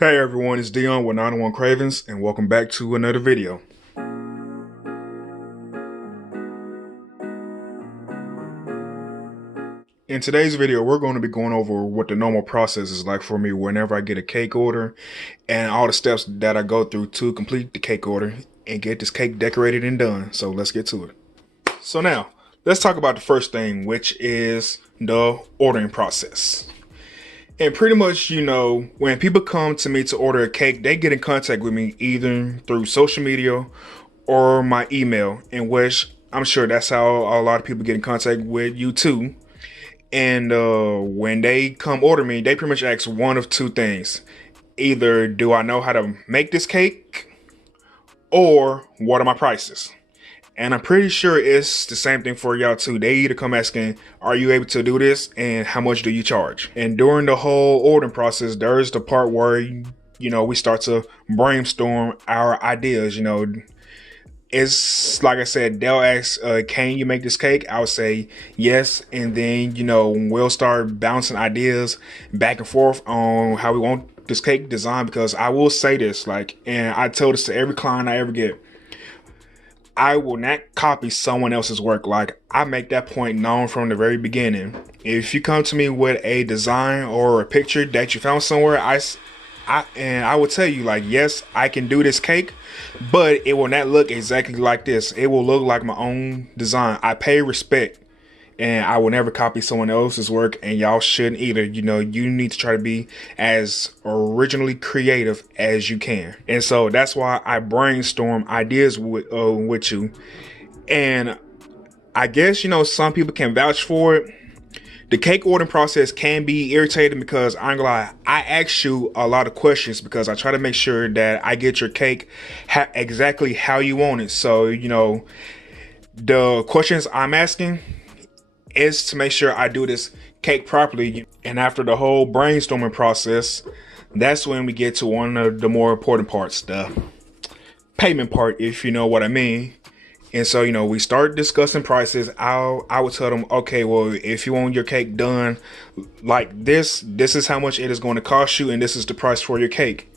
Hey everyone, it's Dion with 901 Cravens, and welcome back to another video. In today's video, we're going to be going over what the normal process is like for me whenever I get a cake order and all the steps that I go through to complete the cake order and get this cake decorated and done. So let's get to it. So now, let's talk about the first thing, which is the ordering process. And pretty much, when people come to me to order a cake, they get in contact with me either through social media or my email, in which I'm sure that's how a lot of people get in contact with you too. And when they come order me, they pretty much ask one of two things. Either do I know how to make this cake, or what are my prices? And I'm pretty sure it's the same thing for y'all too. They either come asking, are you able to do this? And how much do you charge? And during the whole ordering process, there's the part where, we start to brainstorm our ideas. It's like I said, they'll ask, can you make this cake? I'll say yes. And then, we'll start bouncing ideas back and forth on how we want this cake designed. Because I will say this, and I tell this to every client I ever get, I will not copy someone else's work. I make that point known from the very beginning. If you come to me with a design or a picture that you found somewhere, I will tell you, yes, I can do this cake, but it will not look exactly like this. It will look like my own design. I pay respect, and I will never copy someone else's work, and y'all shouldn't either. You need to try to be as originally creative as you can. And so that's why I brainstorm ideas with you. And I guess, some people can vouch for it. The cake ordering process can be irritating because I ain't gonna lie, I ask you a lot of questions because I try to make sure that I get your cake exactly how you want it. So, the questions I'm asking is to make sure I do this cake properly. And after the whole brainstorming process, that's when we get to one of the more important parts, the payment part, if you know what I mean. And so, we start discussing prices. I would tell them, okay, well, if you want your cake done like this is how much it is going to cost you, and this is the price for your cake.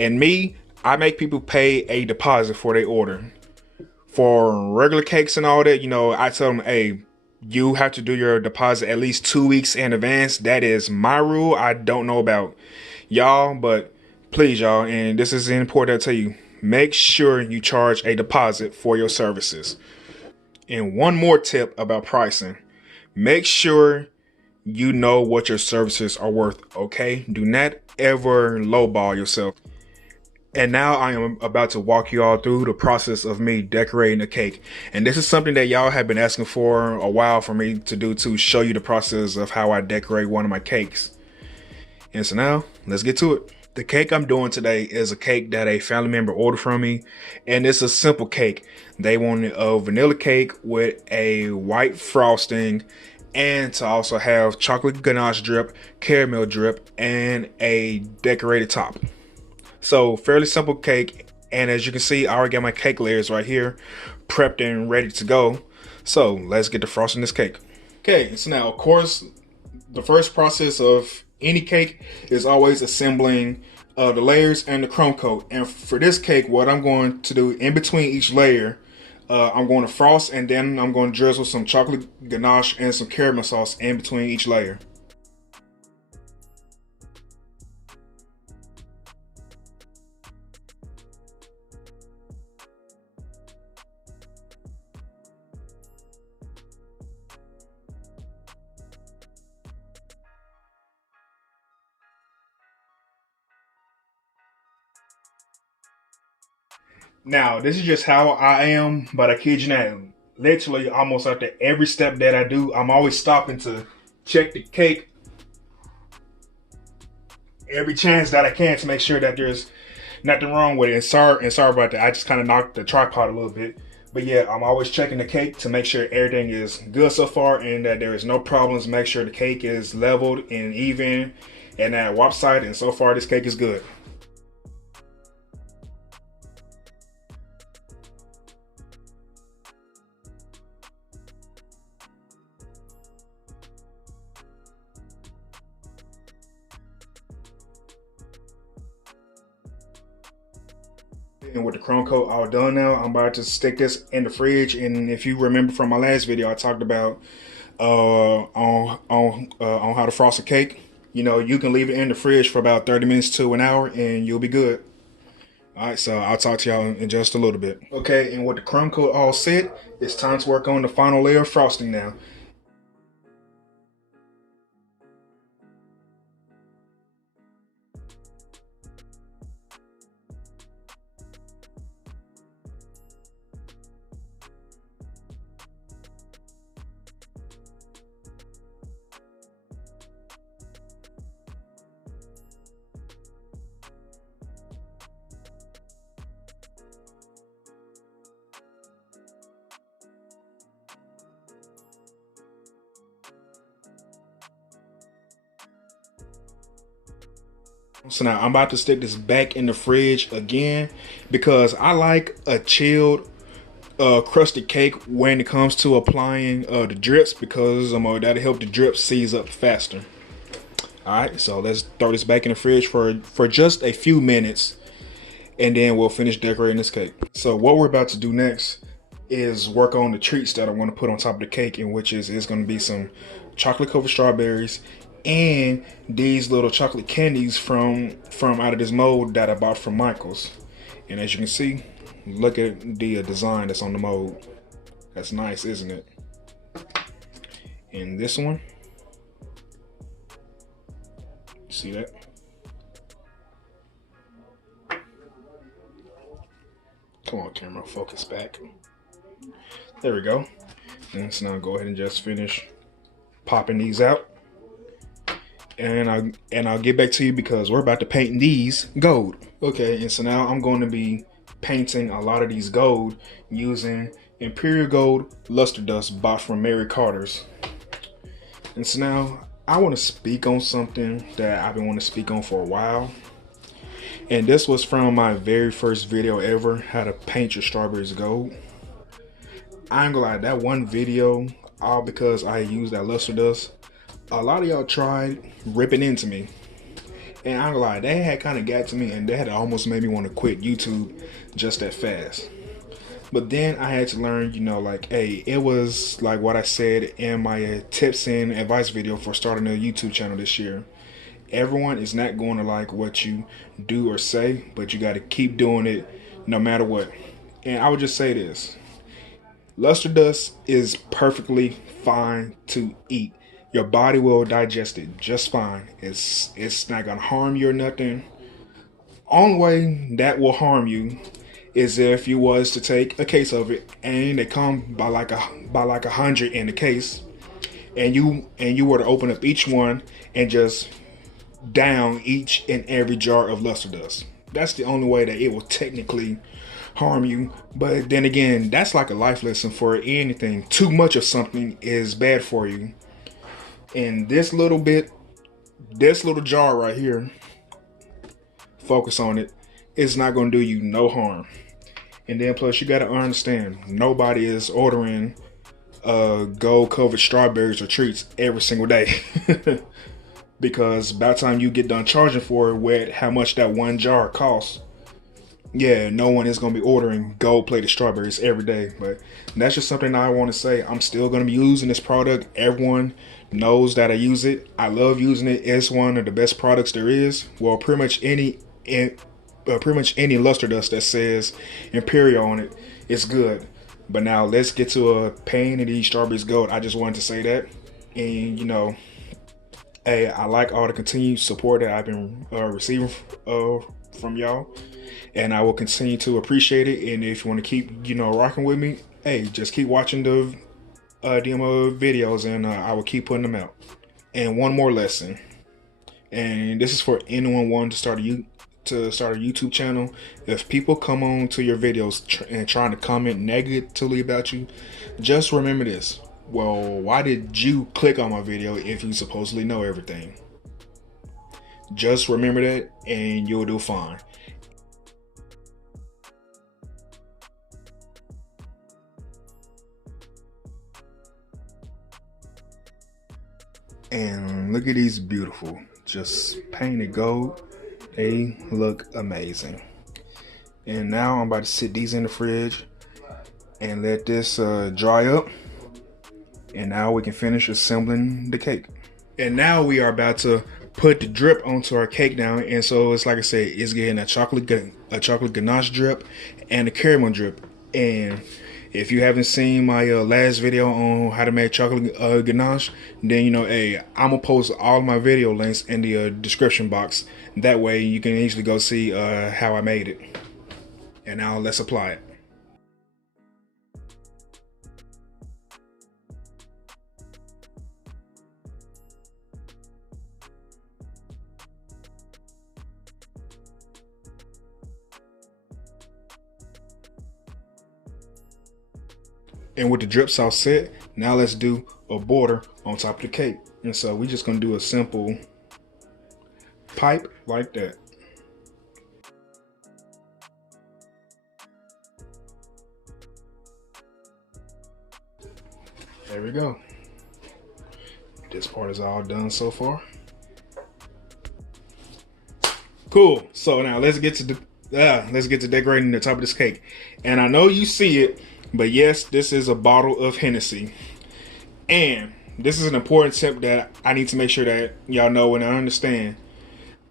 And me, I make people pay a deposit for their order. For regular cakes and all that, I tell them, hey, you have to do your deposit at least 2 weeks in advance. That is my rule. I don't know about y'all, but please, y'all, and this is important to tell you, make sure you charge a deposit for your services. And one more tip about pricing, make sure you know what your services are worth, okay? Do not ever lowball yourself. And now I am about to walk you all through the process of me decorating a cake. And this is something that y'all have been asking for a while for me to do, to show you the process of how I decorate one of my cakes. And so now, let's get to it. The cake I'm doing today is a cake that a family member ordered from me. And it's a simple cake. They wanted a vanilla cake with a white frosting, and to also have chocolate ganache drip, caramel drip, and a decorated top. So fairly simple cake, and as you can see, I already got my cake layers right here prepped and ready to go. So let's get to frosting this cake. Okay, so now of course the first process of any cake is always assembling the layers and the chrome coat. And for this cake, what I'm going to do in between each layer, I'm going to frost, and then I'm going to drizzle some chocolate ganache and some caramel sauce in between each layer. Now, this is just how I am, but I kid you not, literally almost after every step that I do, I'm always stopping to check the cake every chance that I can to make sure that there's nothing wrong with it. And sorry about that. I just kind of knocked the tripod a little bit. But yeah, I'm always checking the cake to make sure everything is good so far and that there is no problems. Make sure the cake is leveled and even and at lopsided, and so far this cake is good. And with the chrome coat all done now, I'm about to stick this in the fridge. And if you remember from my last video, I talked about on how to frost a cake. You know, you can leave it in the fridge for about 30 minutes to an hour, and you'll be good. All right, so I'll talk to y'all in just a little bit. Okay, and with the crumb coat all set, it's time to work on the final layer of frosting now. So now I'm about to stick this back in the fridge again because I like a chilled crusted cake when it comes to applying the drips, because that'll help the drips seize up faster. Alright, so let's throw this back in the fridge for just a few minutes, and then we'll finish decorating this cake. So what we're about to do next is work on the treats that I want to put on top of the cake, in which is going to be some chocolate covered strawberries and these little chocolate candies from out of this mold that I bought from Michael's. And as you can see, look at the design that's on the mold. That's nice, isn't it? And this one, see that? Come on, camera, focus back. There we go. And so now go ahead and just finish popping these out. And I'll get back to you because we're about to paint these gold. Okay, and so now I'm going to be painting a lot of these gold using Imperial Gold Luster Dust bought from Mary Carter's. And so now I want to speak on something that I've been wanting to speak on for a while. And this was from my very first video ever, how to paint your strawberries gold. I ain't gonna lie, that one video, all because I used that luster dust, a lot of y'all tried ripping into me. And I ain't gonna lie, they had kind of got to me, and they had almost made me want to quit YouTube just that fast. But then I had to learn, you know, like, hey, it was like what I said in my tips and advice video for starting a YouTube channel this year. Everyone is not going to like what you do or say, but you got to keep doing it no matter what. And I would just say this. Luster dust is perfectly fine to eat. Your body will digest it just fine. It's not going to harm you or nothing. Only way that will harm you is if you was to take a case of it and they come by like 100 in the case, and you were to open up each one and just down each and every jar of luster dust. That's the only way that it will technically harm you. But then again, that's like a life lesson for anything. Too much of something is bad for you. And this little jar right here, focus on it, it's not going to do you no harm. And then plus you got to understand, nobody is ordering gold covered strawberries or treats every single day. Because by the time you get done charging for it with how much that one jar costs, yeah, no one is going to be ordering gold plated strawberries every day. But that's just something I want to say. I'm still going to be using this product. Everyone knows that I use it. I love using it. It's one of the best products there is. Well, pretty much any luster dust that says Imperial on it, it's good. But now let's get to painting these strawberries gold. I just wanted to say that. And you know, hey, I like all the continued support that I've been receiving from y'all, and I will continue to appreciate it. And if you want to keep, you know, rocking with me, hey, just keep watching the demo videos, and I will keep putting them out. And one more lesson, and this is for anyone wanting to start a YouTube channel. If people come on to your videos and trying to comment negatively about you, just remember this. Well, why did you click on my video if you supposedly know everything? Just remember that and you'll do fine. And look at these beautiful, just painted gold. They look amazing. And now I'm about to sit these in the fridge and let this dry up. And now we can finish assembling the cake. And now we are about to put the drip onto our cake now. And so it's like I said, it's getting a chocolate ganache drip and a caramel drip. And if you haven't seen my last video on how to make chocolate ganache, then you know, hey, I'm gonna post all my video links in the description box. That way you can easily go see how I made it. And now let's apply it. And with the drip sauce set, now let's do a border on top of the cake. And so we're just gonna do a simple pipe like that. There we go. This part is all done so far. Cool. So now let's get to decorating the top of this cake. And I know you see it, but yes, this is a bottle of Hennessy. And this is an important tip that I need to make sure that y'all know and I understand.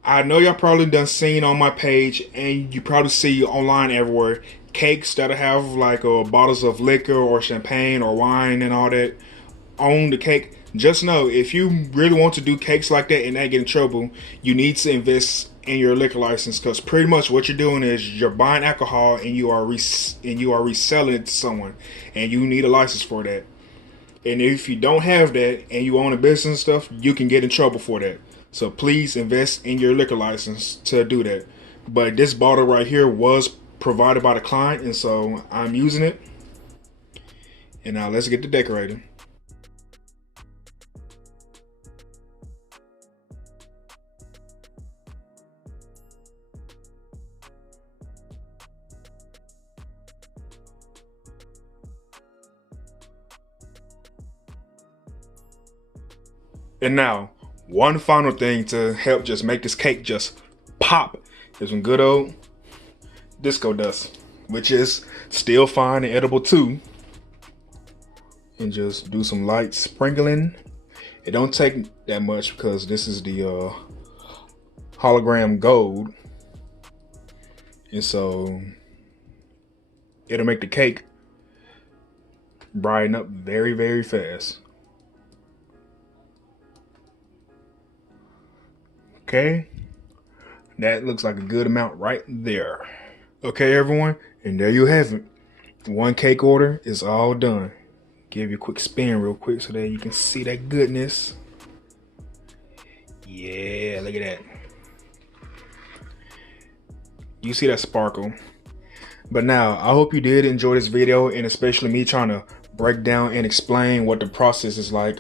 I know y'all probably done seen on my page, and you probably see online everywhere, cakes that have like bottles of liquor or champagne or wine and all that on the cake. Just know, if you really want to do cakes like that and not get in trouble, you need to invest in your liquor license, because pretty much what you're doing is you're buying alcohol and you are reselling it to someone, and you need a license for that. And if you don't have that and you own a business and stuff, you can get in trouble for that. So please invest in your liquor license to do that. But this bottle right here was provided by the client, and so I'm using it. And now let's get to decorating. And now, one final thing to help just make this cake just pop is some good old disco dust, which is still fine and edible too. And just do some light sprinkling. It don't take that much because this is the hologram gold. And so it'll make the cake brighten up very, very fast. Okay, that looks like a good amount right there. Okay, everyone, and there you have it. One cake order is all done. Give you a quick spin real quick so that you can see that goodness. Yeah, look at that. You see that sparkle. But now, I hope you did enjoy this video, and especially me trying to break down and explain what the process is like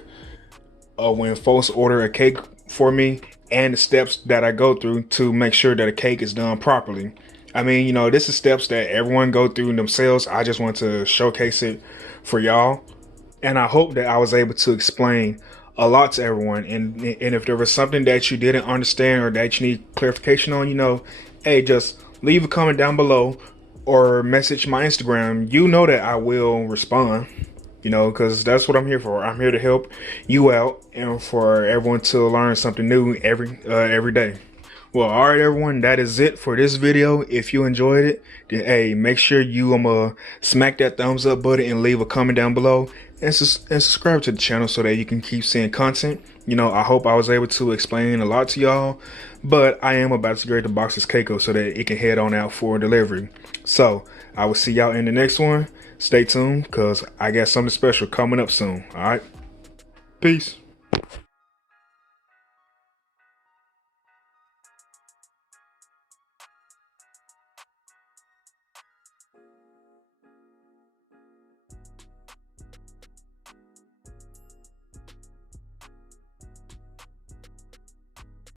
when folks order a cake for me, and the steps that I go through to make sure that a cake is done properly. I mean, you know, this is steps that everyone go through themselves. I just want to showcase it for y'all. And I hope that I was able to explain a lot to everyone. And if there was something that you didn't understand or that you need clarification on, you know, hey, just leave a comment down below or message my Instagram. You know that I will respond. You know, because that's what I'm here for. I'm here to help you out and for everyone to learn something new every day. Well, all right, everyone, that is it for this video. If you enjoyed it, then hey, make sure you smack that thumbs up button and leave a comment down below, and subscribe to the channel so that you can keep seeing content. You know, I hope I was able to explain a lot to y'all, but I am about to grade the box's Keiko so that it can head on out for delivery. So I will see y'all in the next one. Stay tuned, because I got something special coming up soon. All right. Peace.